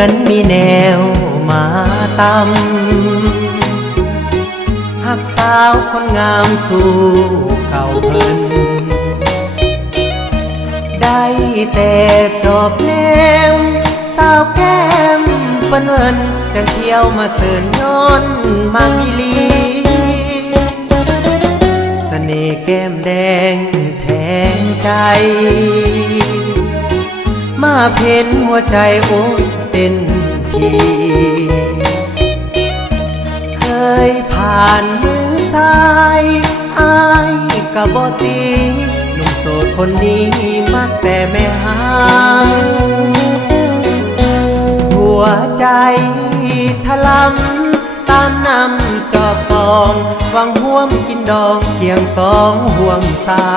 อนมีแนวมาตหักสาวคนงามสู่เก่าเพิ่นได้แต่จอบแนมสาวแก้มเปิ้นเอิ้นจังเที่ยวมาเสิร์นย้อนมักอีหลีเสน่ห์แก้มแดงแทงใจมาเพ้นหัวใจโอ้ยเต้นทีเคยผ่านมือซ้ายอายก็บ่ตีหนุ่มโสดคนนี้มักแต่แม่หางหัวใจถลำตามนำจอบสองหวังห่วมกินดองเคียงสองห่วงสา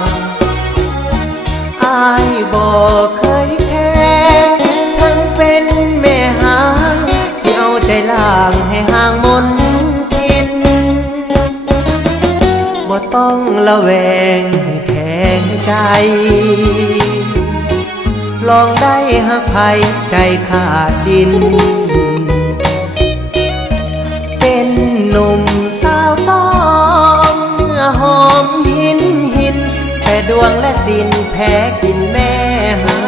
งอายบ่เคยแค่ทั้งเป็นแม่หางสิเอาใจล่างให้ห่างมนทินบ่ต้องละแวงแข็งใจลองได้หักไผใจขาดดินเป็นหนุ่มสาวต้องเนื้อหอมหินแต่ดวงและสินแพ้กินแม่หา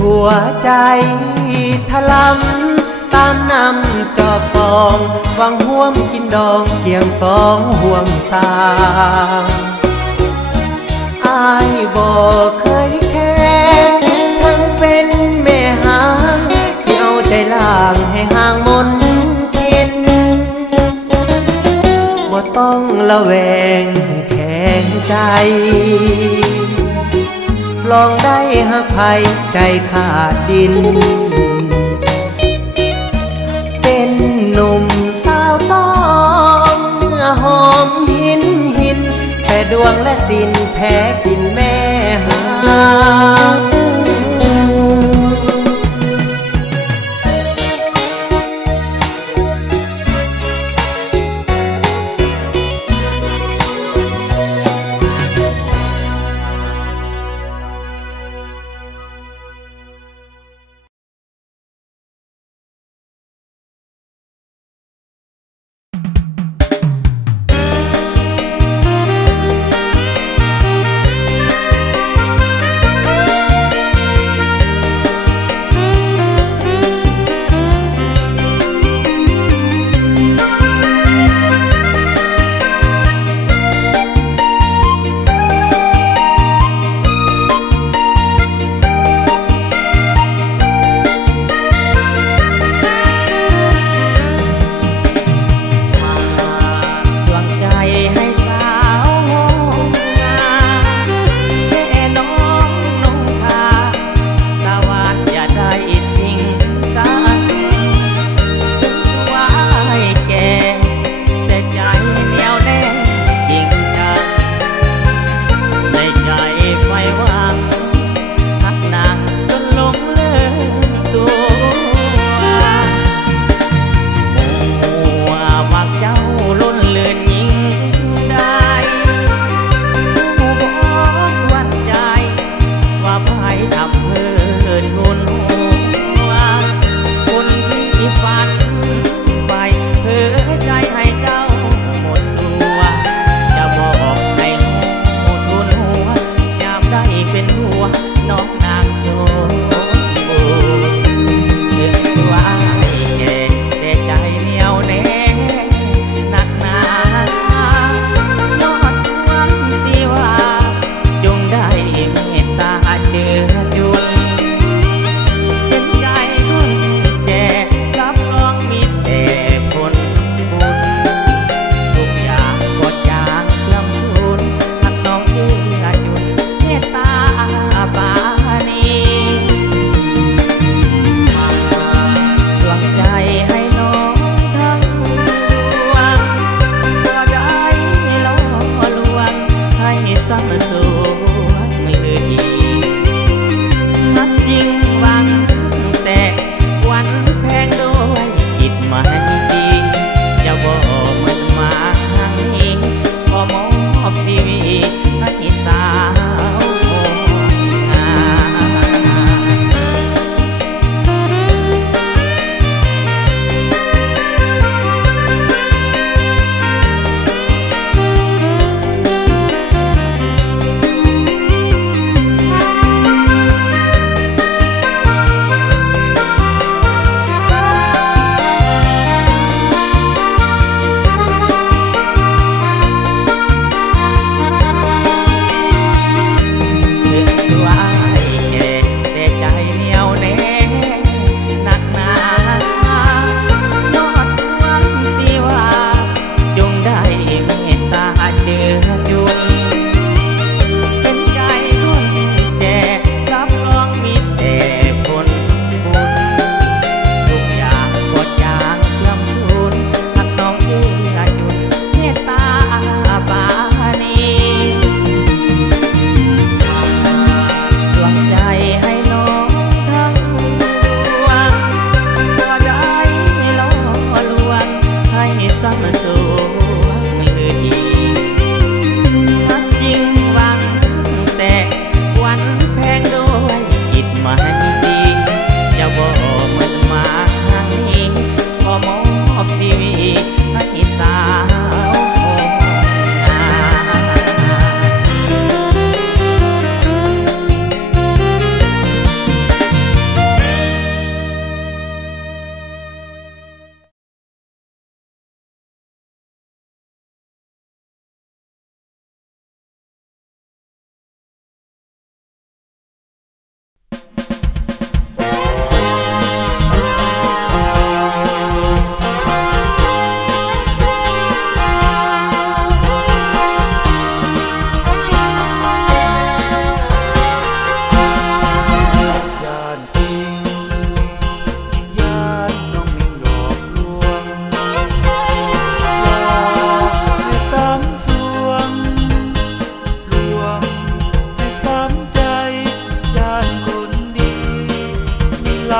หัวใจถลำตามนำจอบสองหวังห่วมกินดองเคียงสองห่วงสางอายบ่เคยแค่ทั้งเป็นแม่หางสิเอาใจล่างให้ห่างมนทินบ่ต้องละแวงแข็งใจลองได้หักไผใจขาดดินเป็นหนุ่มสาวต้องเนื้อหอมหินแต่ดวงและสินแพ้กินแม่หา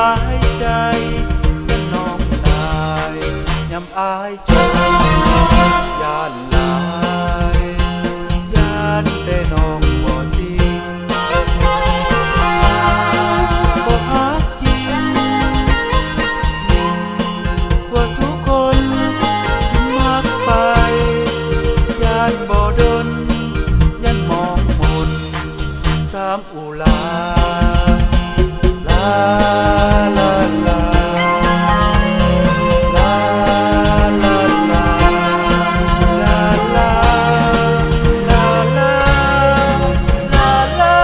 ายใจจะน้องตายยำอายจนย่านลายย่านแต่น้องบ่จริงบ่ฮักจริงยิ่งกว่าทุกคนที่มักไปย่านบ่ดนย่านมองมนสามอุลาลาลาลาลาลาลาลาลาลาลาลาลา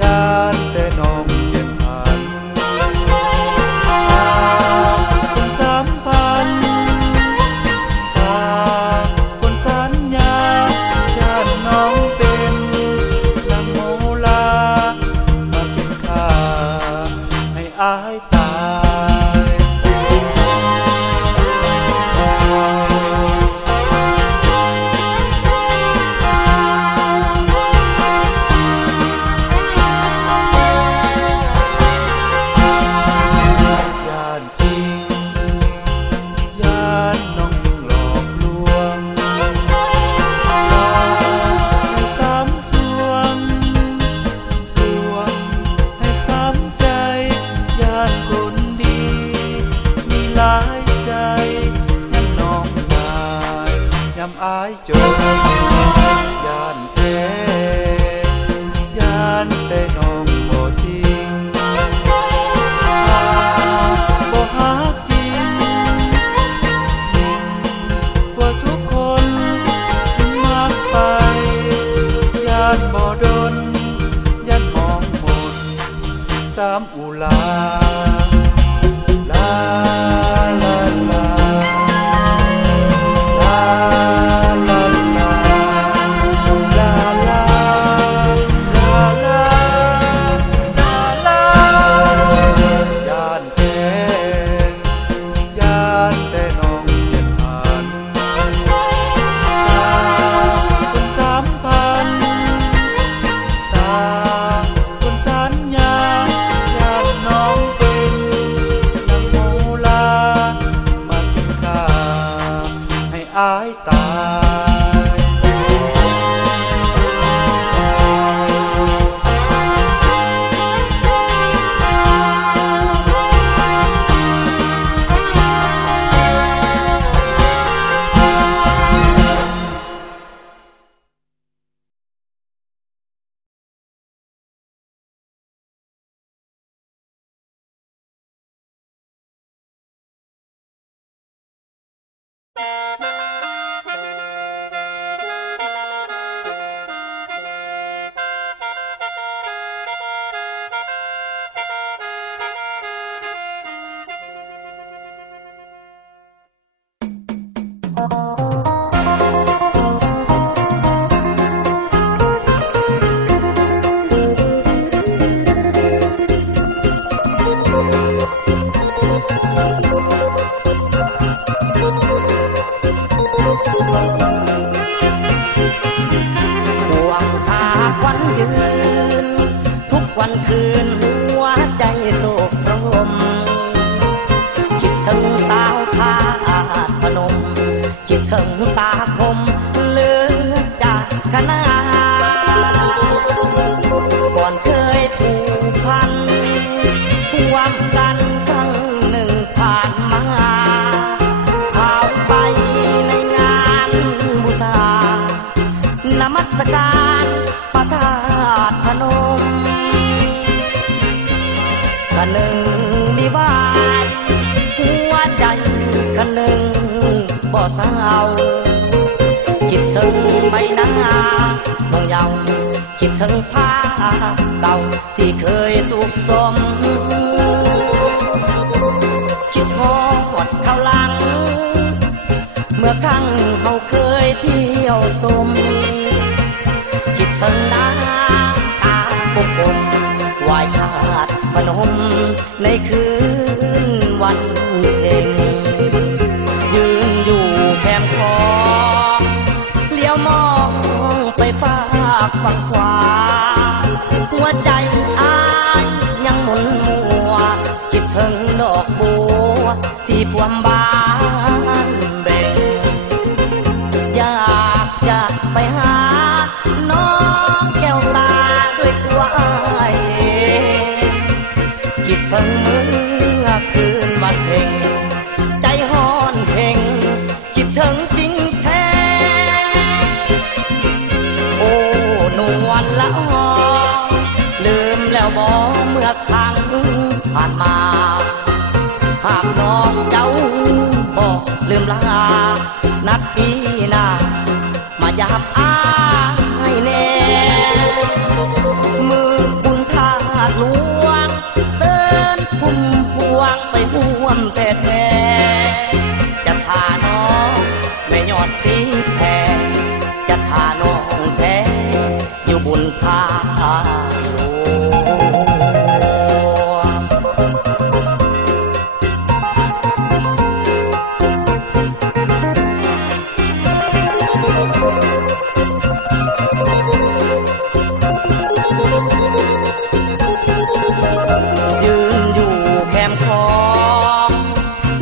ย่านแต่น้องเปลี่ยนผ่านคนสามพันคนสัญญาย่านน้องเป็นนางโมลามาเป็นข้าให้อายตายย่านจริงย่านน้องยิ่งหลอกลวงให้ซ้ำสวงลวงให้ซ้ำใจย่านคนดีมีหลายใจยำน้องตายยำอายจนย่านแต่น้องบ่จริงบ่ฮักจริงยิ่งกว่าทุกคนที่มักไปย่านบ่ดนย่านมองมนสามอุลาลาลาลาลาลาลาลาลาลาลาลาย่านแต่น้องเปลี่ยนผ่านคนสามพันคนสัญญาย่านน้องเป็นนางโมลามากินข้าให้อายตายห่วงหาควันยืนทุกวันคืนหัวใจโศกระหมคิดถึงสาวธาตุพนมคิดถึงตาคมเลือจากคณะก่อนเคยผูกพันห่วงกันครั้งหนึ่งผ่านมาข่าวไปในงานบูชานมัสการพระธาตุพนมกันหนึ่งมีวายหัวใจกันหนึ่งบ่เศร้าคิดถึงใบหน้าน้องเยาว์คิดถึงผ้าเก่าที่เคยสุขสมคิดฮอดเข้าหลังเมื่อครั้งเขาเคยเที่ยวชมคิดถึงน้ำตาปุกปนไหว้ธาตุพนมในคืนวันเพ็ญยืนอยู่แคมป์คอเลี้ยวมองไปฝากฝั่งขวา วใจอายยังหมุนมัวคิดถึงดอกบัวที่พวมบานเบ่งอยากจะไปหาน้องแก้วตาด้วยตัวเองคิดถึงเมื่อคืนวันเพ็ญใจฮ้อนเพ่งคิดถึงจริงแท้โอ้นวลละออลืมแล้วบ่เมื่อครั้งผ่านมาหากน้องเจ้าบอกลืมลานัดปีหน้ามายามอ้ายให้แน่มือบุญทาสหลวงเสิญพุ่มพวงไปห่วมแต่แท้จะพาน้องไม่ยอดสีแท้จะพาน้องแท้อยู่บุญพาหลวงยืนอยู่แคมป์คลอง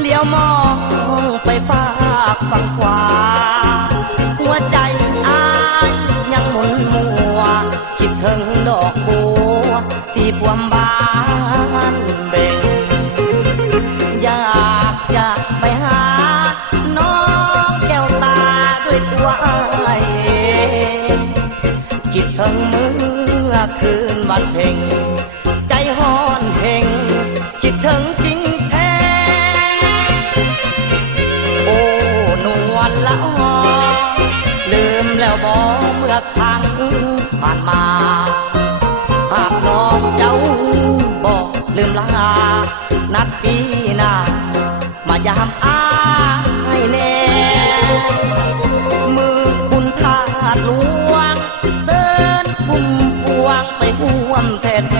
เลี้ยวมองไปฝากฝั่งขวาหัวใจอายยังหมุนมัวคิดถึงดอกบัวที่พวมบานเบ่งอยากจะไปหาน้องแก้วตาด้วยตัวเองคิดถึงเมื่อคืนวันเพ็ญใจฮ้อนเพ่งคิดถึงจริงแท้โอ้นวลละออลืมแล้วบ่เมื่อครั้งผ่านมาหากน้องเจ้าบอกลืมลานัดปีหน้ามายามอ้ายให้แน่มือบุญทาสหลวงเสิญพุ่มพวงไปห่วมแท้